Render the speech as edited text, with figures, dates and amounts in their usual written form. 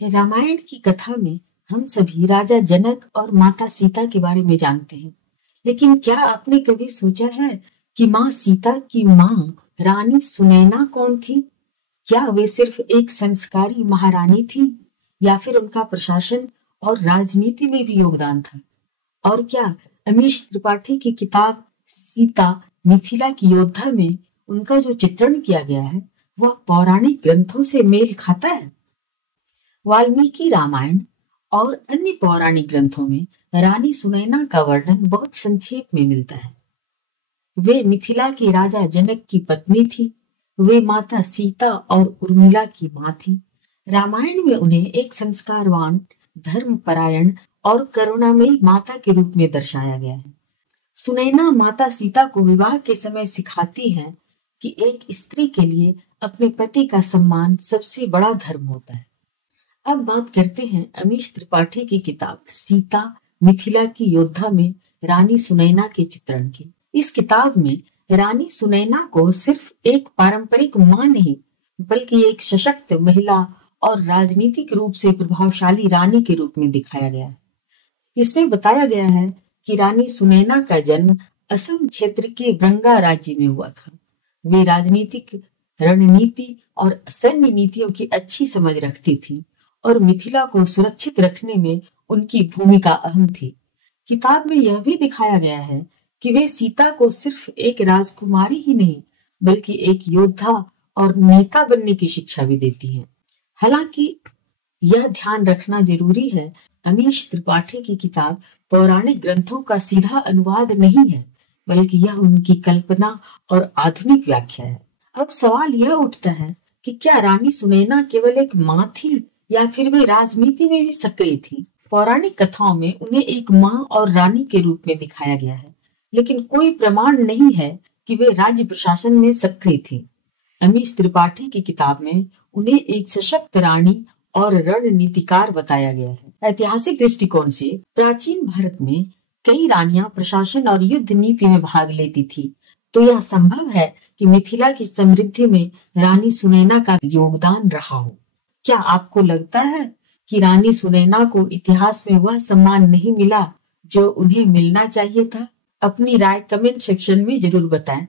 रामायण की कथा में हम सभी राजा जनक और माता सीता के बारे में जानते हैं, लेकिन क्या आपने कभी सोचा है कि माँ सीता की माँ रानी सुनैना कौन थी? क्या वे सिर्फ एक संस्कारी महारानी थी या फिर उनका प्रशासन और राजनीति में भी योगदान था? और क्या अमीश त्रिपाठी की किताब सीता मिथिला की योद्धा में उनका जो चित्रण किया गया है वह पौराणिक ग्रंथों से मेल खाता है? वाल्मीकि रामायण और अन्य पौराणिक ग्रंथों में रानी सुनैना का वर्णन बहुत संक्षेप में मिलता है। वे मिथिला के राजा जनक की पत्नी थी। वे माता सीता और उर्मिला की मां थी। रामायण में उन्हें एक संस्कारवान, धर्मपरायण और करुणामयी माता के रूप में दर्शाया गया है। सुनैना माता सीता को विवाह के समय सिखाती है कि एक स्त्री के लिए अपने पति का सम्मान सबसे बड़ा धर्म होता है। अब बात करते हैं अमीश त्रिपाठी की किताब सीता मिथिला की योद्धा में रानी सुनैना के चित्रण की। इस किताब में रानी सुनैना को सिर्फ एक पारंपरिक मां नहीं, बल्कि एक सशक्त महिला और राजनीतिक रूप से प्रभावशाली रानी के रूप में दिखाया गया है। इसमें बताया गया है कि रानी सुनैना का जन्म असम क्षेत्र के बंगा राज्य में हुआ था। वे राजनीतिक रणनीति और सैन्य नीतियों की अच्छी समझ रखती थी और मिथिला को सुरक्षित रखने में उनकी भूमिका अहम थी। किताब में यह भी दिखाया गया है कि वे सीता को सिर्फ एक राजकुमारी ही नहीं, बल्कि एक योद्धा और नेता बनने की शिक्षा भी देती हैं। हालांकि यह ध्यान रखना जरूरी है, अमीश त्रिपाठी की किताब पौराणिक ग्रंथों का सीधा अनुवाद नहीं है, बल्कि यह उनकी कल्पना और आधुनिक व्याख्या है। अब सवाल यह उठता है कि क्या रानी सुनैना केवल एक मां थी या फिर वे राजनीति में भी सक्रिय थी? पौराणिक कथाओं में उन्हें एक मां और रानी के रूप में दिखाया गया है, लेकिन कोई प्रमाण नहीं है कि वे राज्य प्रशासन में सक्रिय थी। अमीश त्रिपाठी की किताब में उन्हें एक सशक्त रानी और रणनीतिकार बताया गया है। ऐतिहासिक दृष्टिकोण से प्राचीन भारत में कई रानियां प्रशासन और युद्ध नीति में भाग लेती थी, तो यह संभव है कि मिथिला की समृद्धि में रानी सुनैना का योगदान रहा हो। क्या आपको लगता है कि रानी सुनैना को इतिहास में वह सम्मान नहीं मिला जो उन्हें मिलना चाहिए था? अपनी राय कमेंट सेक्शन में जरूर बताएं।